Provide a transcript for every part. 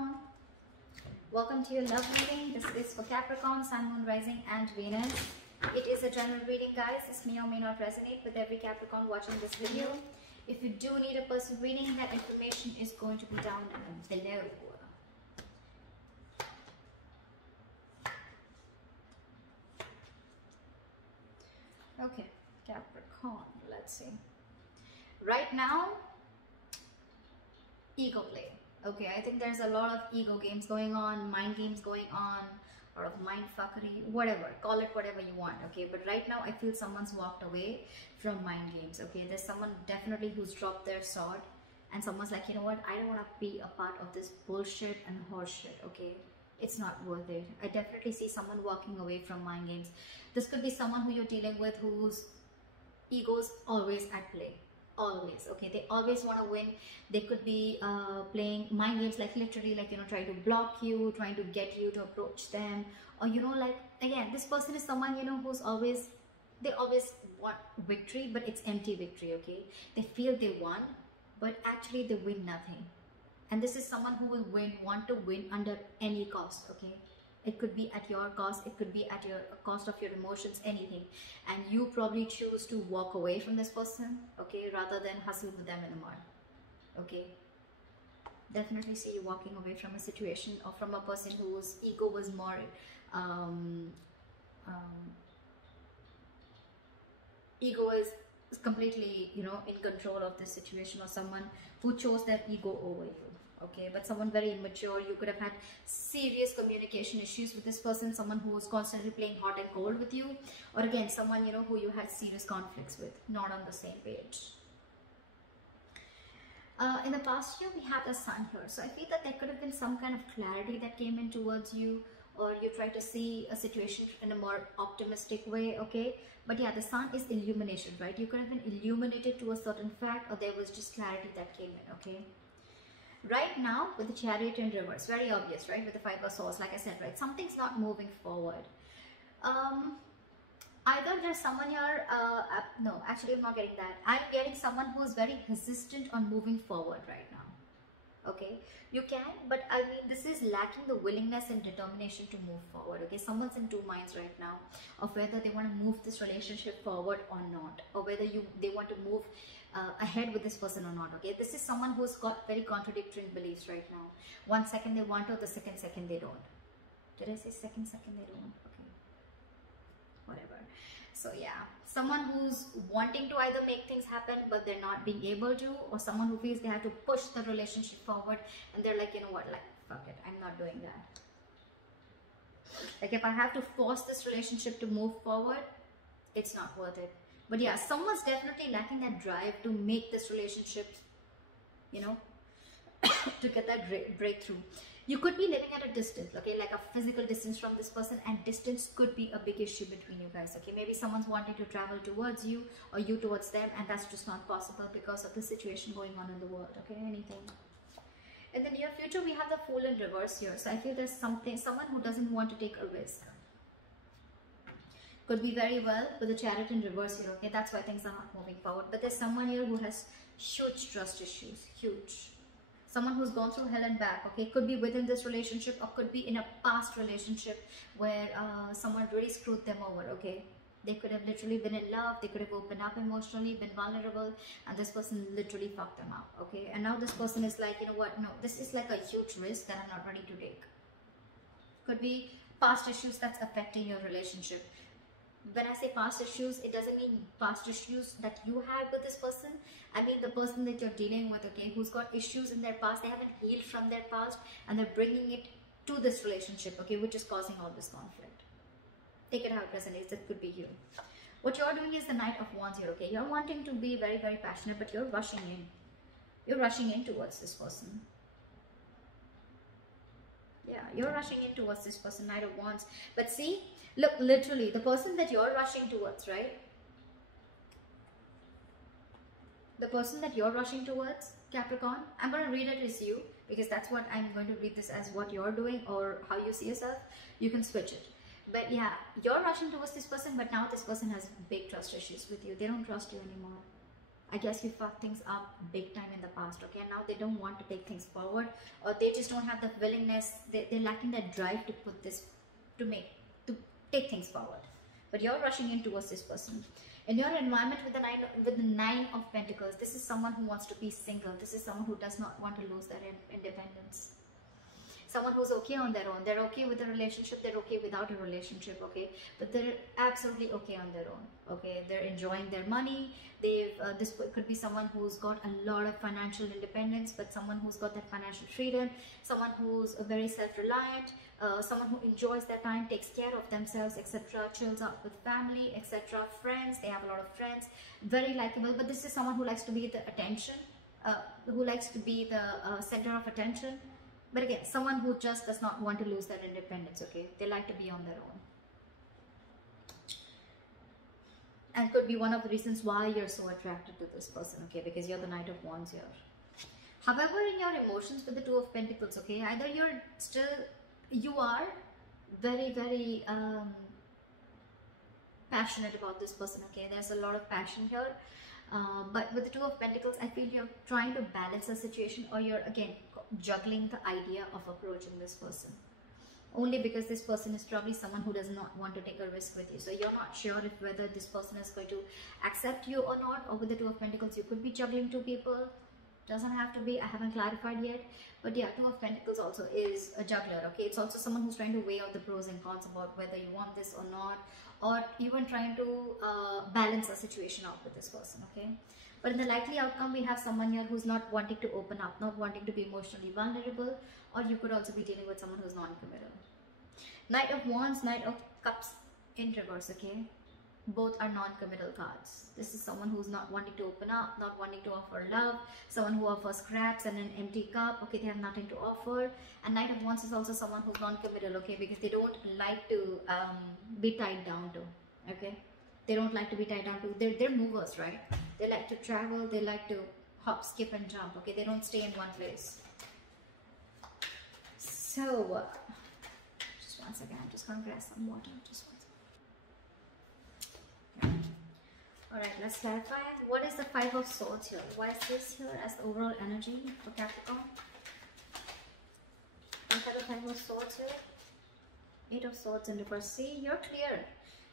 Capricorn. Welcome to your love reading. This is for Capricorn, Sun, Moon, Rising and Venus. It is a general reading, guys. This may or may not resonate with every Capricorn watching this video. If you do need a personal reading, that information is going to be down below. Okay, Capricorn, let's see. Right now, ego play. Okay, I think there's a lot of ego games going on, mind games going on, or of mind fuckery, whatever, call it whatever you want. Okay, but right now I feel someone's walked away from mind games. Okay, there's someone definitely who's dropped their sword, and someone's like, you know what, I don't want to be a part of this bullshit and horseshit. Okay, it's not worth it. I definitely see someone walking away from mind games. This could be someone who you're dealing with whose ego's always at play. Always. Okay, they always want to win. They could be playing mind games, like literally, like, you know, trying to block you, trying to get you to approach them, or, you know, like, again, this person is someone, you know, who's always, they always want victory, but it's empty victory. Okay, they feel they won, but actually they win nothing. And this is someone who will want to win under any cost. Okay, it could be at your cost, it could be at your cost of your emotions, anything. And you probably choose to walk away from this person, okay, rather than hustle with them anymore. Okay, definitely see you walking away from a situation or from a person whose ego was more ego is completely, you know, in control of this situation, or someone who chose their ego over you. Okay, but someone very immature. You could have had serious communication issues with this person, someone who was constantly playing hot and cold with you, or again, someone, you know, who you had serious conflicts with, not on the same page. In the past year, we have the Sun here, so I feel that there could have been some kind of clarity that came in towards you, or you try to see a situation in a more optimistic way. Okay, but yeah, the Sun is illumination, right? You could have been illuminated to a certain fact, or there was just clarity that came in. Okay, right now with the Chariot in reverse, very obvious, right? With the Five of Swords, like I said, right, something's not moving forward. Either there's someone here, no, actually I'm not getting that. I'm getting someone who is very hesitant on moving forward right now. Okay, you can, but I mean, this is lacking the willingness and determination to move forward. Okay, someone's in two minds right now of whether they want to move this relationship forward or not, or whether they want to move ahead with this person or not. Okay, this is someone who's got very contradictory beliefs right now. One second they want to, the second they don't. Did I say second they don't? Okay, whatever. So yeah, someone who's wanting to either make things happen but they're not being able to, or someone who feels they have to push the relationship forward and they're like, you know what, like, fuck it, I'm not doing that. Like, if I have to force this relationship to move forward, it's not worth it. But yeah, someone's definitely lacking that drive to make this relationship, you know, to get that breakthrough. You could be living at a distance, okay, like a physical distance from this person, and distance could be a big issue between you guys. Okay, maybe someone's wanting to travel towards you or you towards them, and that's just not possible because of the situation going on in the world. Okay, anything. In the near future, we have the Fool in reverse here. So I feel there's someone who doesn't want to take a risk. Could be very well with the Chariot in reverse here. Okay, that's why things are not moving forward. But there's someone here who has huge trust issues, huge. Someone who's gone through hell and back. Okay, could be within this relationship, or could be in a past relationship where someone really screwed them over. Okay, they could have literally been in love, they could have opened up emotionally, been vulnerable, and this person literally fucked them up. Okay, and now this person is like, you know what, no, this is like a huge risk that I'm not ready to take. Could be past issues that's affecting your relationship. When I say past issues, it doesn't mean past issues that you had with this person. I mean the person that you're dealing with, okay, who's got issues in their past. They haven't healed from their past, and they're bringing it to this relationship, okay, which is causing all this conflict. Take it how it resonates. It could be you. What you're doing is the Knight of Wands here, okay. You're wanting to be very, very passionate, but you're rushing in. You're rushing in towards this person. Yeah, you're rushing in towards this person, Knight of Wands. But see, look, literally, the person that you're rushing towards, right? The person that you're rushing towards, Capricorn, I'm going to read it as you, because that's what I'm going to read this as, what you're doing or how you see yourself. You can switch it. But yeah, you're rushing towards this person, but now this person has big trust issues with you. They don't trust you anymore. I guess you fucked things up big time in the past, okay? And now they don't want to take things forward, or they just don't have the willingness, they're lacking that drive to put this, to take things forward. But you're rushing in towards this person. In your environment with the Nine of Pentacles, this is someone who wants to be single. This is someone who does not want to lose their independence. Someone who's okay on their own. They're okay with a relationship. They're okay without a relationship, okay? But they're absolutely okay on their own, okay? They're enjoying their money. This could be someone who's got a lot of financial independence, but someone who's got that financial freedom, someone who's very self-reliant, someone who enjoys their time, takes care of themselves, etc., chills out with family, etc., friends. They have a lot of friends, very likable. But this is someone who likes to be the attention, who likes to be the center of attention. But again, someone who just does not want to lose their independence, okay? They like to be on their own. And could be one of the reasons why you're so attracted to this person, okay? Because you're the Knight of Wands here. However, in your emotions with the Two of Pentacles, okay? Either you are very, very passionate about this person, okay? There's a lot of passion here. But with the Two of Pentacles, I feel you're trying to balance a situation, or you're again juggling the idea of approaching this person. Only because this person is probably someone who does not want to take a risk with you. So you're not sure if whether this person is going to accept you or not. Or with the Two of Pentacles, you could be juggling two people. Doesn't have to be. I haven't clarified yet. But yeah, Two of Pentacles also is a juggler, okay? It's also someone who's trying to weigh out the pros and cons about whether you want this or not, or even trying to balance a situation out with this person, okay? But in the likely outcome, we have someone here who's not wanting to open up, not wanting to be emotionally vulnerable, or you could also be dealing with someone who's non-committal. Knight of Wands, Knight of Cups in reverse, okay? Both are non-committal cards. This is someone who's not wanting to open up, not wanting to offer love, someone who offers scraps and an empty cup, okay? They have nothing to offer. And Knight of Wands is also someone who's non-committal, okay? Because they don't like to be tied down to, okay? They don't like to be tied down to. They're movers, right? They like to travel. They like to hop, skip, and jump, okay? They don't stay in one place. So, just one second. I'm just going to grab some water. Just one second. Alright, let's clarify. What is the Five of Swords here? Why is this here as the overall energy for Capricorn? What are the Five of Swords here? Eight of Swords in reverse. See, you're clear.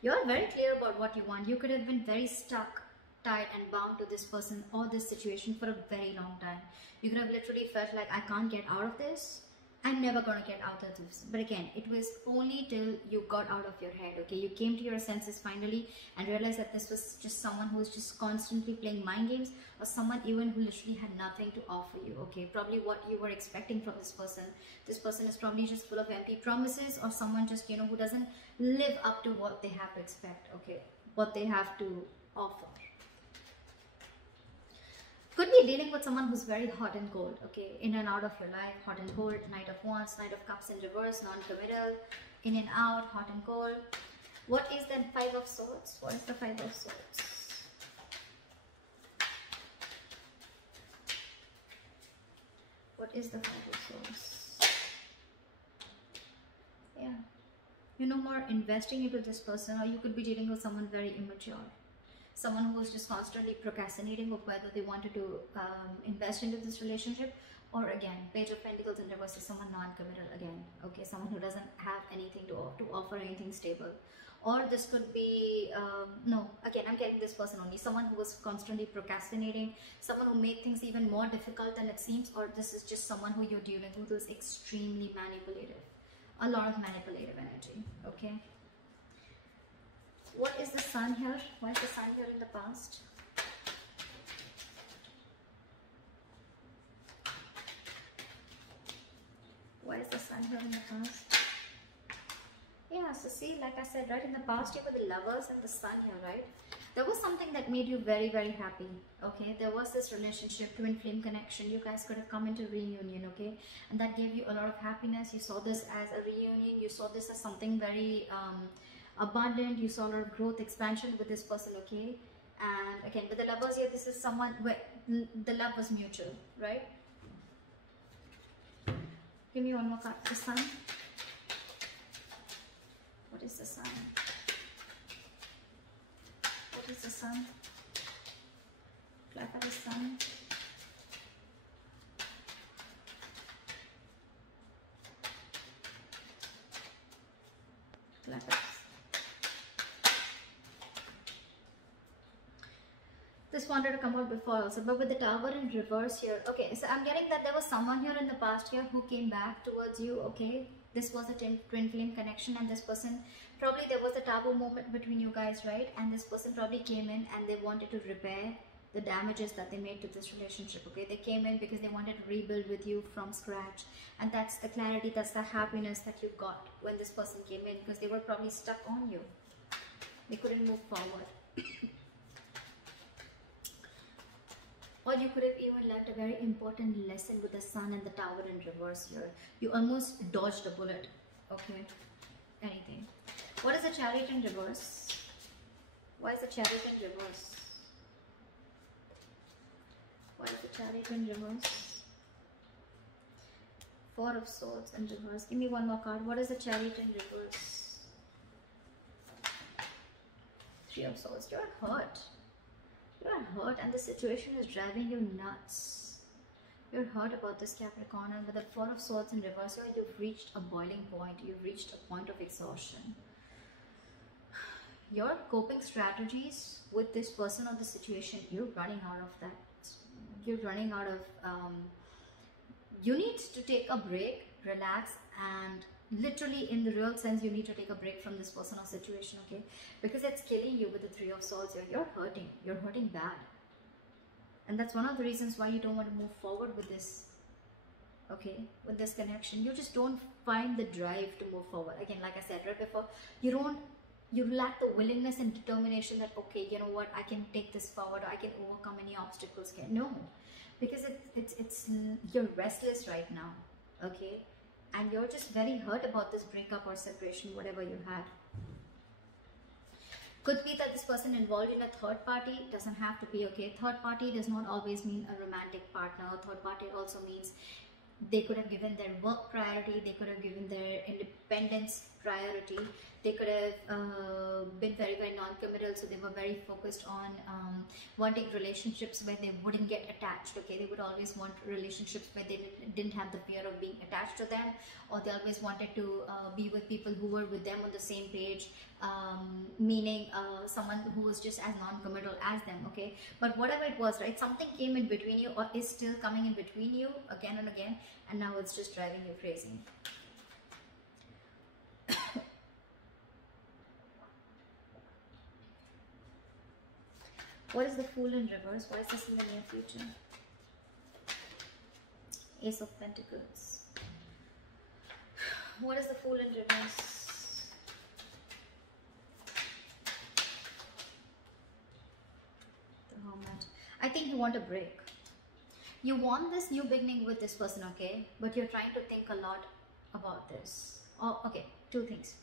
You're very clear about what you want. You could have been very stuck, tied and bound to this person or this situation for a very long time. You could have literally felt like, I can't get out of this. I'm never going to get out of this. But again, it was only till you got out of your head, okay? You came to your senses finally and realized that this was just someone who was just constantly playing mind games, or someone even who literally had nothing to offer you, okay? Probably what you were expecting from this person. This person is probably just full of empty promises, or someone just, you know, who doesn't live up to what they have to expect, okay? What they have to offer. Could be dealing with someone who's very hot and cold, okay? In and out of your life, hot and cold. Knight of Wands, Knight of Cups in reverse, non-committal, in and out, hot and cold. What is the Five of Swords? What is the Five of Swords? What is the Five of Swords? Yeah. You're no more investing into this person, or you could be dealing with someone very immature. Someone who is just constantly procrastinating of whether they wanted to invest into this relationship, or again, Page of Pentacles in reverse is someone non-committal again, okay? Someone who doesn't have anything to offer, anything stable. Or this could be, no, again, I'm getting this person only, someone who was constantly procrastinating, someone who made things even more difficult than it seems, or this is just someone who you're dealing with who is extremely manipulative. A lot of manipulative energy, okay? What is the Sun here? Why is the Sun here in the past? Why is the Sun here in the past? Yeah, so see, like I said, right, in the past you were the Lovers and the Sun here, right? There was something that made you very, very happy, okay? There was this relationship, twin flame connection. You guys could have come into reunion, okay? And that gave you a lot of happiness. You saw this as a reunion. You saw this as something very abundant. You saw a lot of growth, expansion with this person, okay? And again, with the Lovers here, this is someone where the love was mutual, right? Give me one more card. The Sun. What is the Sun? What is the Sun? Clarify the Sun. Clarify. This wanted to come out before also, but with the Tower in reverse here. Okay, so I'm getting that there was someone here in the past year who came back towards you. Okay, this was a twin flame connection, and this person, probably there was a taboo moment between you guys, right? And this person probably came in and they wanted to repair the damages that they made to this relationship. Okay, they came in because they wanted to rebuild with you from scratch, and that's the clarity, that's the happiness that you got when this person came in, because they were probably stuck on you. They couldn't move forward. Or you could have even learned a very important lesson with the Sun and the Tower in reverse here. You almost dodged a bullet. Okay, anything. What is the Chariot in reverse? Why is the Chariot in reverse? What is the Chariot in reverse? Four of Swords in reverse. Give me one more card. What is the Chariot in reverse? Three of Swords. You're hurt. You are hurt and the situation is driving you nuts. You're hurt about this, Capricorn, and with the Four of Swords in reverse here, you've reached a boiling point. You've reached a point of exhaustion. Your coping strategies with this person or the situation, you're running out of that. You're running out of... you need to take a break, relax, and literally in the real sense, you need to take a break from this person or situation, okay? Because it's killing you with the Three of Swords here. You're hurting. You're hurting bad. And that's one of the reasons why you don't want to move forward with this, okay? With this connection. You just don't find the drive to move forward. Again, like I said right before, you lack the willingness and determination that, okay, you know what, I can take this forward, or I can overcome any obstacles. No, because you're restless right now, okay? And you're just very hurt about this breakup or separation, whatever you had. Could be that this person involved in a third party. Doesn't have to be, okay? Third party does not always mean a romantic partner. Third party also means they could have given their work priority. They could have given their independence priority. They could have been very, very non-committal. So they were very focused on wanting relationships where they wouldn't get attached. Okay, they would always want relationships where they didn't have the fear of being attached to them, or they always wanted to be with people who were with them on the same page, meaning someone who was just as non-committal as them. Okay, but whatever it was, right, something came in between you, or is still coming in between you again and again, and now it's just driving you crazy. What is the Fool in reverse? What is this in the near future? Ace of Pentacles. What is the Fool in reverse? The Hermit. I think you want a break. You want this new beginning with this person, okay? But you're trying to think a lot about this. Oh, okay, two things.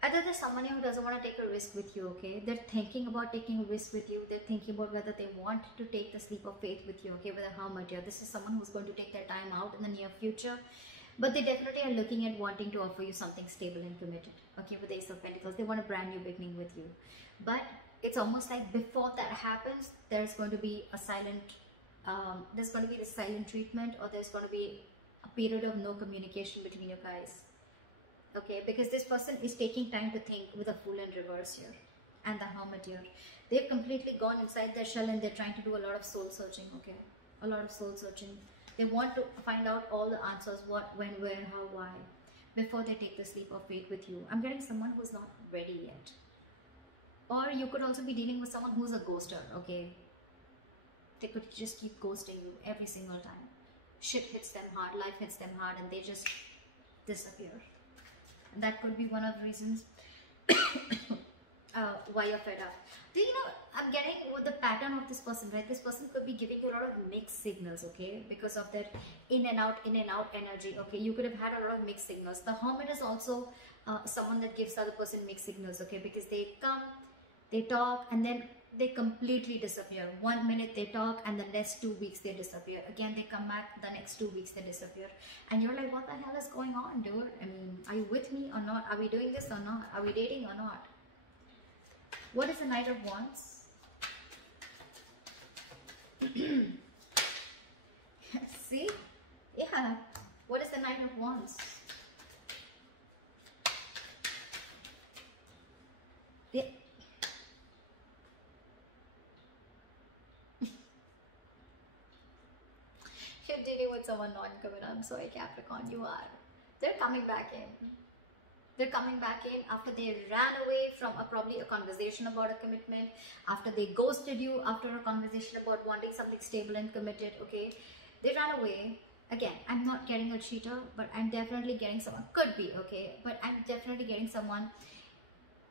Either there's someone who doesn't want to take a risk with you, okay? They're thinking about taking a risk with you. They're thinking about whether they want to take the leap of faith with you, okay? With a Hermit here. This is someone who's going to take their time out in the near future. But they definitely are looking at wanting to offer you something stable and committed, okay? With the Ace of Pentacles. They want a brand new beginning with you. But it's almost like before that happens, there's going to be a silent... there's going to be the silent treatment, or there's going to be a period of no communication between you guys. Okay, because this person is taking time to think with a Fool in reverse here and the Hermit here. They've completely gone inside their shell and they're trying to do a lot of soul searching, okay? A lot of soul searching. They want to find out all the answers, what, when, where, how, why, before they take this leap of faith with you. I'm getting someone who's not ready yet. Or you could also be dealing with someone who's a ghoster, okay? They could just keep ghosting you every single time. Shit hits them hard, life hits them hard, and they just disappear. And that could be one of the reasons why you're fed up. Do you know, I'm getting with the pattern of this person, right? This person could be giving you a lot of mixed signals, okay? Because of that in and out energy, okay? You could have had a lot of mixed signals. The Hermit is also someone that gives the other person mixed signals, okay? Because they come, they talk, and then they completely disappear. 1 minute they talk, and the next 2 weeks they disappear. Again, they come back, the next 2 weeks they disappear. And you're like, what the hell is going on, dude? I mean, are you with me or not? Are we doing this or not? Are we dating or not? What is the Knight of Wands? See? Yeah. What is the Nine of Wands? Yeah. You're dealing with someone non-committed. I'm sorry, Capricorn, you are. They're coming back in. They're coming back in after they ran away from probably a conversation about a commitment, after they ghosted you, after a conversation about wanting something stable and committed, okay? They ran away. Again, I'm not getting a cheater, but I'm definitely getting someone. Could be, okay? But I'm definitely getting someone.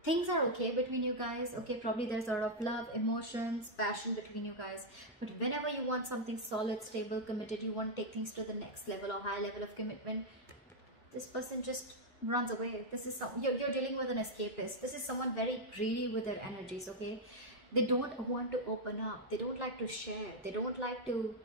Things are okay between you guys, okay? Probably there's a lot of love, emotions, passion between you guys. But whenever you want something solid, stable, committed, you want to take things to the next level or high level of commitment, this person just runs away. This is you're dealing with an escapist. This is someone very greedy with their energies, okay? They don't want to open up. They don't like to share. They don't like to.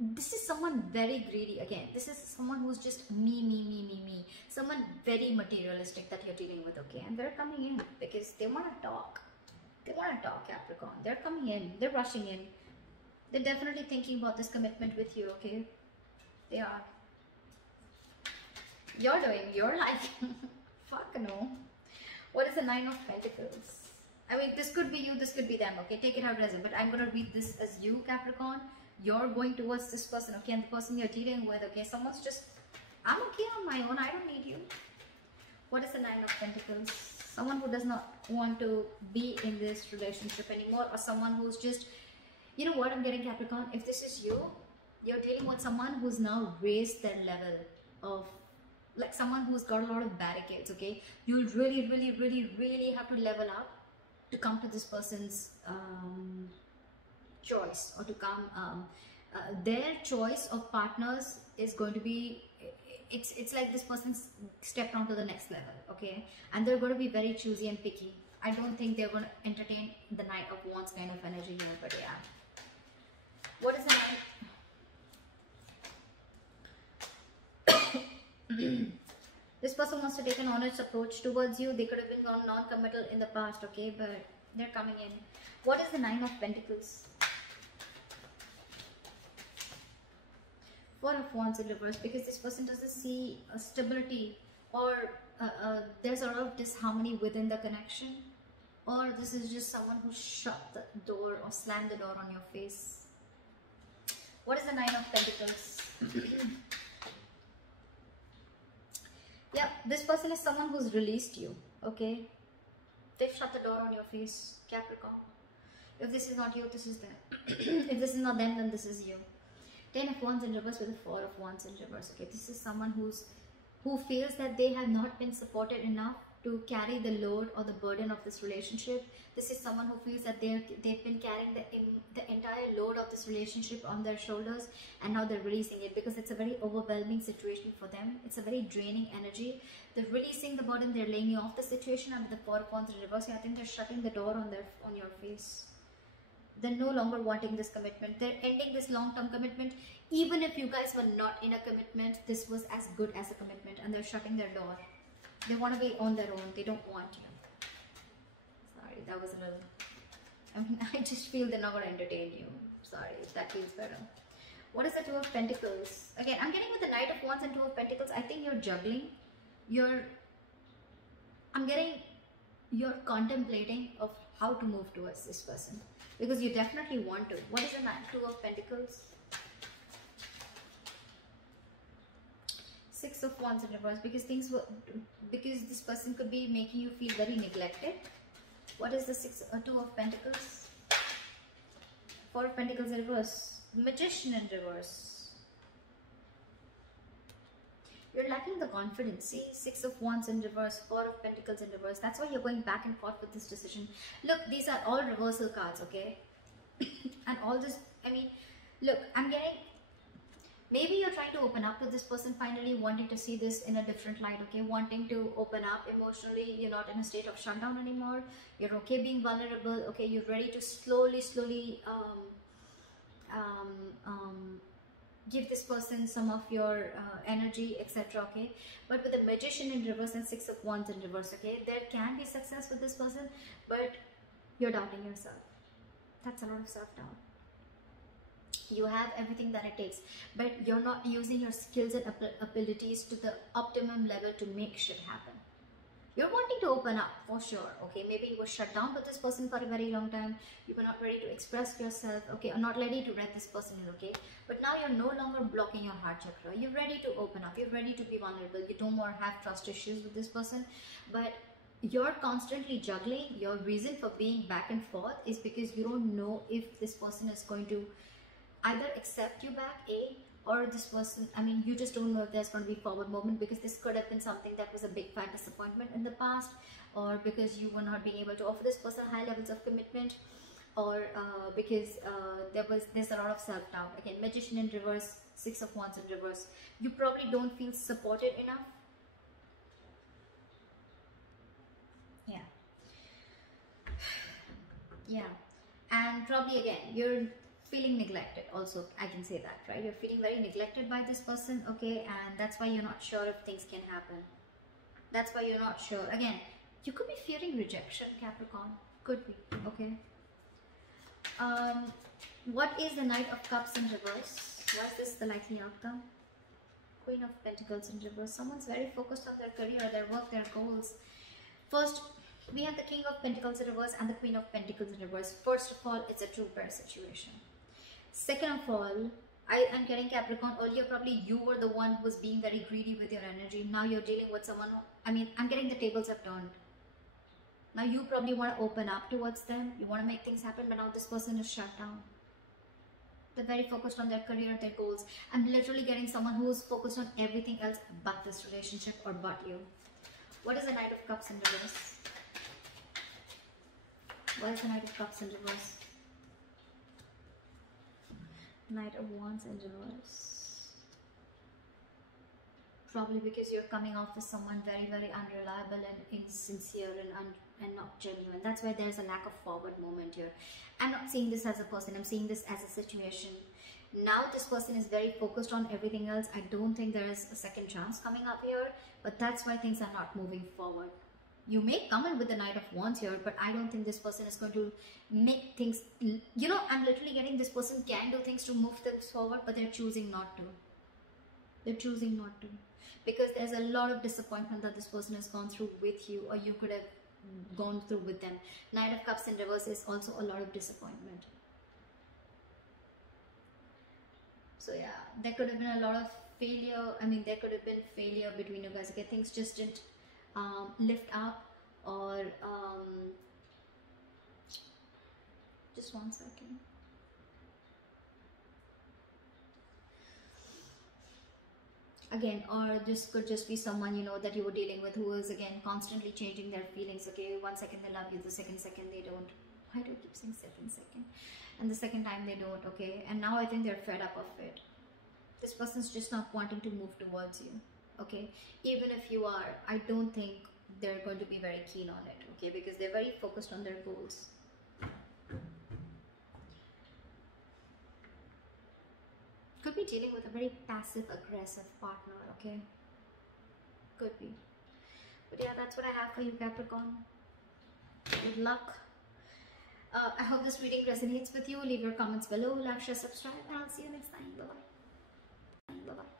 This is someone very greedy. Again, this is someone who's just me. Someone very materialistic that you're dealing with, okay? And they're coming in because they want to talk. They want to talk, Capricorn. They're coming in. They're rushing in. They're definitely thinking about this commitment with you, okay? They are. You're like, fuck no. What is the Nine of Pentacles? I mean, this could be you, this could be them, okay? Take it how it doesn't. But I'm going to read this as you, Capricorn. You're going towards this person, okay? And the person you're dealing with, okay? Someone's just, I'm okay on my own. I don't need you. What is the Nine of Pentacles? Someone who does not want to be in this relationship anymore, or someone who's just, you know what I'm getting, Capricorn? If this is you, you're dealing with someone who's now raised their level of, like someone who's got a lot of barricades, okay? You'll really have to level up to come to this person's choice, or to come their choice of partners is going to be, it's like this person's stepped on to the next level, okay? And they're going to be very choosy and picky. I don't think they're going to entertain the Knight of Wands kind of energy here, but yeah. What is the Knight? This person wants to take an honest approach towards you. They could have been non-committal in the past, okay? But they're coming in. What is the Nine of Pentacles? Four of Wands in reverse, because this person doesn't see a stability, or there's a lot of disharmony within the connection, or this is just someone who shut the door or slammed the door on your face. What is the Nine of Pentacles? Yeah, this person is someone who's released you, okay? They've shut the door on your face, Capricorn. If this is not you, this is them. If this is not them, then this is you. 10 of Wands in reverse with a 4 of Wands in reverse, okay? This is someone who feels that they have not been supported enough to carry the load or the burden of this relationship. This is someone who feels that they've been carrying the entire load of this relationship on their shoulders, and now they're releasing it because it's a very overwhelming situation for them. It's a very draining energy. They're releasing the burden, they're laying off the situation, and with the 4 of Wands in reverse, I think they're shutting the door on your face. They're no longer wanting this commitment. They're ending this long-term commitment. Even if you guys were not in a commitment, this was as good as a commitment, and they're shutting their door. They want to be on their own. They don't want you. Sorry, that was a little... I mean, I just feel they're not going to entertain you. Sorry, that feels better. What is the Two of Pentacles? Again, I'm getting with the Knight of Wands and Two of Pentacles. I think you're juggling. I'm getting... You're contemplating of how to move towards this person, because you definitely want to. What is the Two of Pentacles? 6 of Wands in reverse, because this person could be making you feel very neglected. What is the Two of Pentacles? 4 of Pentacles in reverse. Magician in reverse. You're lacking the confidence. See, 6 of Wands in reverse, 4 of Pentacles in reverse. That's why you're going back and forth with this decision. Look, these are all reversal cards, okay? And all this, I mean, look, I'm getting... Maybe you're trying to open up to this person, finally wanting to see this in a different light, okay? Wanting to open up emotionally. You're not in a state of shutdown anymore. You're okay being vulnerable, okay? You're ready to slowly give this person some of your energy, etc., okay? But with the Magician in reverse and 6 of Wands in reverse, okay? There can be success with this person, but you're doubting yourself. That's a lot of self-doubt. You have everything that it takes, but you're not using your skills and abilities to the optimum level to make shit happen. You're wanting to open up for sure, okay? Maybe you were shut down with this person for a very long time. You were not ready to express yourself, okay? Or not ready to let this person in, okay? But now you're no longer blocking your heart chakra. You're ready to open up. You're ready to be vulnerable. You don't more have trust issues with this person. But you're constantly juggling. Your reason for being back and forth is because you don't know if this person is going to either accept you back, A, or this person, I mean, you just don't know if there's going to be forward movement, because this could have been something that was a big fat disappointment in the past, or because you were not being able to offer this person high levels of commitment, or because there's a lot of self-doubt. Again, Magician in reverse, Six of Wands in reverse. You probably don't feel supported enough. Yeah. Yeah. And probably again, you're feeling neglected also, I can say that, right? You're feeling very neglected by this person, okay? And that's why you're not sure if things can happen. That's why you're not sure. Again, you could be fearing rejection, Capricorn. Could be, okay? What is the Knight of Cups in reverse? Why is this the likely outcome? Queen of Pentacles in reverse. Someone's very focused on their career, their work, their goals. First, we have the King of Pentacles in reverse and the Queen of Pentacles in reverse. First of all, it's a true pair situation. Second of all, I am getting Capricorn. Earlier, probably you were the one who was being very greedy with your energy. Now you're dealing with someone who, I mean, I'm getting the tables have turned. Now you probably want to open up towards them. You want to make things happen, but now this person is shut down. They're very focused on their career, their goals. I'm literally getting someone who's focused on everything else but this relationship or but you. What is the Knight of Cups in reverse? What is the Knight of Cups in reverse? Knight of Wands in reverse. Probably because you're coming off as someone very, very unreliable and insincere and not genuine. That's why there's a lack of forward movement here. I'm not seeing this as a person. I'm seeing this as a situation. Now this person is very focused on everything else. I don't think there is a second chance coming up here. But that's why things are not moving forward. You may come in with the Knight of Wands here, but I don't think this person is going to make things, you know, I'm literally getting this person can do things to move things forward, but they're choosing not to. They're choosing not to. Because there's a lot of disappointment that this person has gone through with you, or you could have gone through with them. Knight of Cups in reverse is also a lot of disappointment. So yeah, there could have been a lot of failure. I mean, there could have been failure between you guys. Okay, things just didn't lift up, or just one second. Again, or this could just be someone, you know, that you were dealing with who is again constantly changing their feelings. Okay, one second they love you, the second they don't. Why do I keep saying second? And the second time they don't, okay? And now I think they're fed up of it. This person's just not wanting to move towards you, okay? Even if you are, I don't think they're going to be very keen on it, okay? Because they're very focused on their goals. Could be dealing with a very passive-aggressive partner, okay? Could be. But yeah, that's what I have for you, Capricorn. Good luck. I hope this reading resonates with you. Leave your comments below, like, share, subscribe, and I'll see you next time. Bye-bye. Bye-bye.